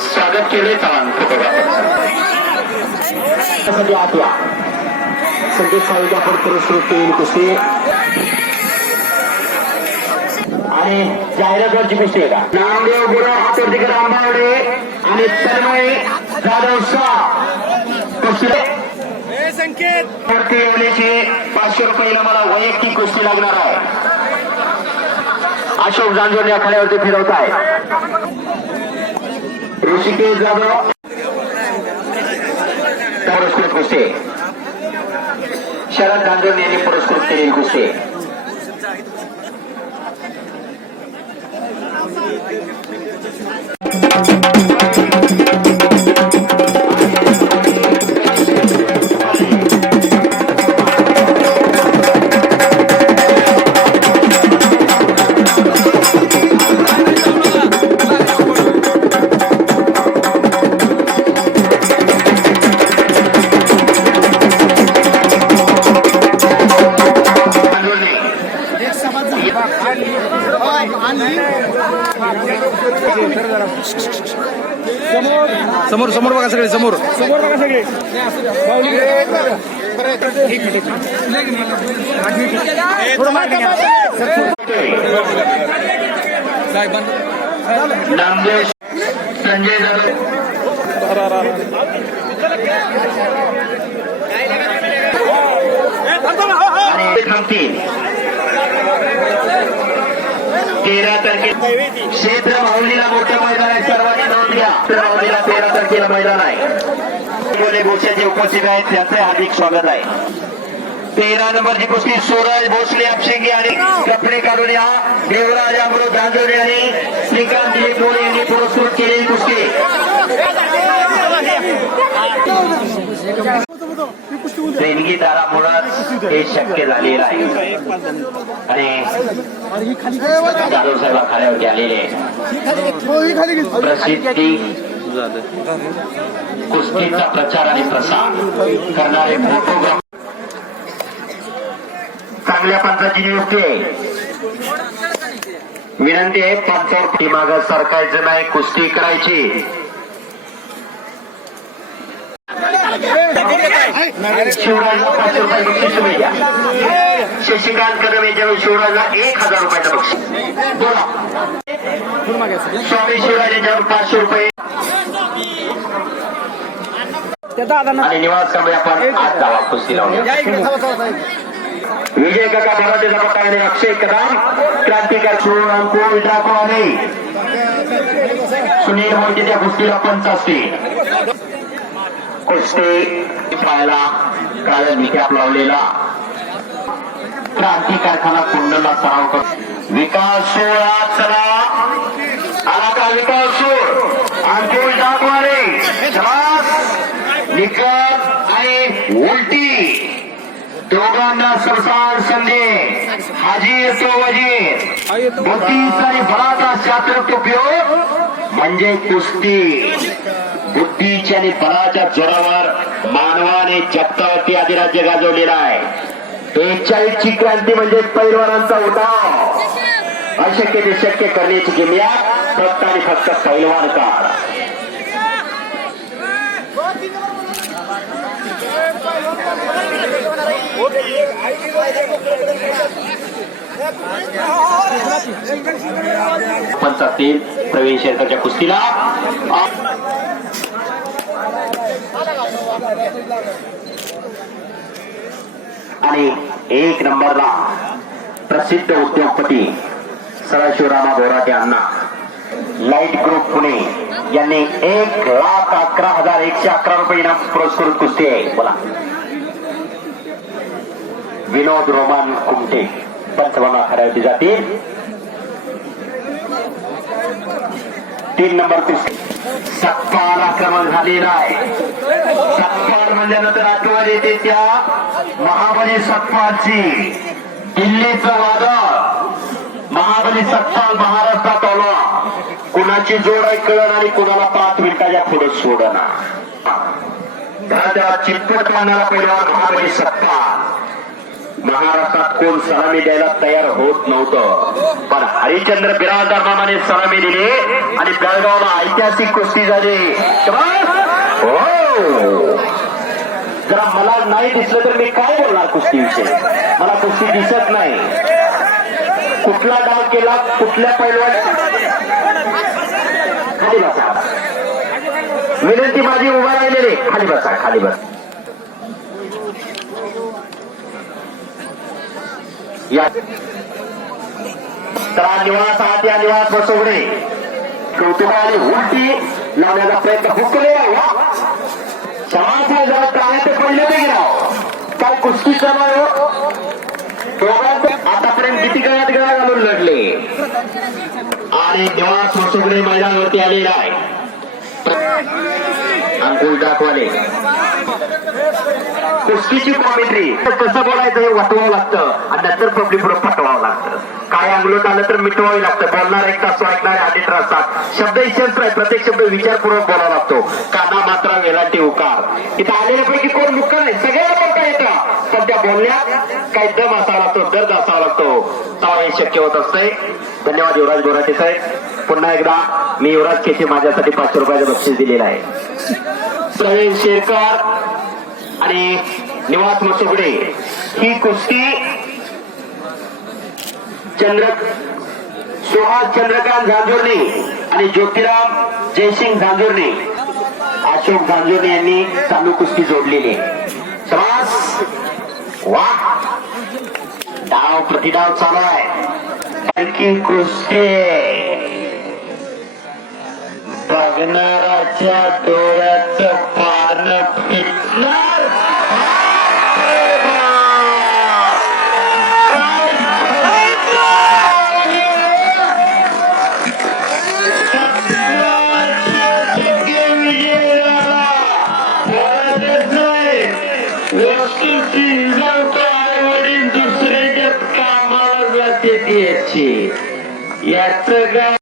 स्वागत केले संकेत साळीच्या आपण पुरस्कृत केलेली कुस्ती. आणि जाहिरातवरची कुस्ती का नामदेव गुरु हातोर्तीकर आंबावडे आणि तन्मय जाधव शाह. कुस्ती वरती येवल्याची पाचशे रुपयाला मला वैयक्तिक कुस्ती लागणार आहे. अशोक जांजोर या खाड्यावरती फिरवत आहे ऋषिकेश जाधव पुरस्कृत कुस्ती शरद जांजोर यांनी पुरस्कृत केलेली कुस्ती जांजोरने समोर. समोर बघा सगळे समोर. समोर बघा सगळे. नामदेव संजय जाधव. तेरा तारखे क्षेत्र माहुलीला मोठं मैदान तारखेला मैदान आहे. भोसले जे उपस्थित आहेत त्यांचे हार्दिक स्वागत आहे. तेरा नंबरची कुस्ती सूरज भोसले अपशिंगी आणि कपडे काढून या. देवराज अमृत गांजोडे आणि श्रीकांत दिलीप मोरे यांनी पुरस्कृत केलेली कुस्ती. देणगी दारामुळं हे शक्य झालेलं आहे. आणि जाधव साहेब खाल्यावरती आलेले प्रसिद्धी झालं. कुस्तीचा प्रचार आणि प्रसार करणारे फोटोग्राफ चांगल्या पंचाची नियुक्ती आहे. विनंती आहे पंचावर माग सरकायचं नाही कुस्ती करायची. शिवराजला पाचशे रुपये बक्षीस तुम्ही द्या. शशिकांत कदम याच्यावर शिवराजला एक हजार रुपयाचं बक्षीस. बोला. स्वामी शिवराज यांच्यावर पाचशे रुपये आणि निवास आपण कुस्ती विजय काका अक्षय कदम क्रांतिकारी टाकवाने सुनील मोहिते त्या कुस्तीला पंच असते. कुस्ती पाहायला काळ विकॅप लावलेला. क्रांती कारखाना कुंडला सराव कर विकास सोहळा चला. आला का विकास सोळ अंकुल टाकवाने निकट आणि उलटी दोघांना सरसार संधी हाजी येतो वजीर बुद्धीचा आणि बळाचा शास्त्रोक्त उपयोग म्हणजे कुस्ती. बुद्धीच्या आणि बळाच्या जोरावर मानवाने जगतावरती अधिराज्य गाजवलेला आहे. बेचाळीसची क्रांती म्हणजे पैलवानांचा उठाव. अशक्य ते शक्य करण्याची किमया फक्त आणि फक्त पैलवान काळ पंचातील प्रवीण शेरकरच्या कुस्तीला. आणि एक नंबरला प्रसिद्ध उद्योगपती सदाशिवरामा बोराटे अण्णा. लाइट ग्रुप पुणे यांनी एक लाख अकरा हजार एकशे अकरा रुपये इनाम पुरस्कृत कुस्ती आहे. बोला. विनोद रोमान कुमटे पंचवाना खऱ्यावरती जाते तीन नंबर कुस्ती आक्रमण झालेला आहे सत्पाल म्हणल्यानंतर आठवण येते त्या महाबली सत्पालची दिल्लीचं वादळ महाबली सत्पाल महाराष्ट्रात आला कुणाची जोड आहे कळण आणि कुणाला पाच मिनिटाच्या पुढे सोडणार चित्रपटाला पहिला महाबली सत्पाल महाराष्ट्रात कोण सलामी द्यायला तयार होत नव्हतं. पण हरिश्चंद्र बिराजदार मामाने सलामी दिली आणि बेळगावला ऐतिहासिक कुस्ती झाली. हो! जरा मला नाही दिसलं तर मी काय बोलणार कुस्तीविषयी? मला कुस्ती दिसत नाही. कुठला डाव केला कुठल्या पैलवान? खाली बसा. विनंती माझी उभा राहिलेली. खाली बसा खाली बसा. या तर निवास आत या निवास बसवणे. कौतुका आणि उलटी लावण्याचा प्रयत्न हुकले समाज जरा काय ते पडले ते गेला. काय कुस्ती हो. चालू आतापर्यंत किती गळ्यात गळा घालून लढले. आणि निवास बसवणे मैदानावरती आलेला आहे. अंकुल दाखवाले. कुस्तीची कॉमेंट्री कसं बोलायचं हे वाटवावं लागतं. आणि नंतर पब्लिक पुढे पटवावं लागतं. काय अंगलोट आलं तर मिटवावं लागतं. बोलणार एक तास ऐकणारे ऑडिटर असतात शब्द इच्छाच नाही. प्रत्येक शब्द विचारपूर्वक बोलावा लागतो. काना मात्रा वेलांटी उकार इथं आलेल्यापैकी कोण मुक्का नाही? सगळ्याला बोलता येतं. पण त्या बोलण्यात काही दम असावा लागतो दर्द असावा लागतो. तेव्हा हे शक्य होत असतंय. धन्यवाद युवराज बोराटे साहेब. पुन्हा एकदा मी युवराज केसी माझ्यासाठी पाचशे रुपयाचं बक्षीस दिलेलं आहे. प्रवीण शेरकर आणि निवास मसुगडे ही कुस्ती चंद्र सुहास चंद्रकांत झांजुर्णे आणि ज्योतिराम जयसिंग झांजुर्णे अशोक झांजुर्णे यांनी चालू कुस्ती जोडलेली समास वा! डाव प्रतिडाव चालू आहे. कुस्ती. बघणाराच्या डोळ्याचं しやつが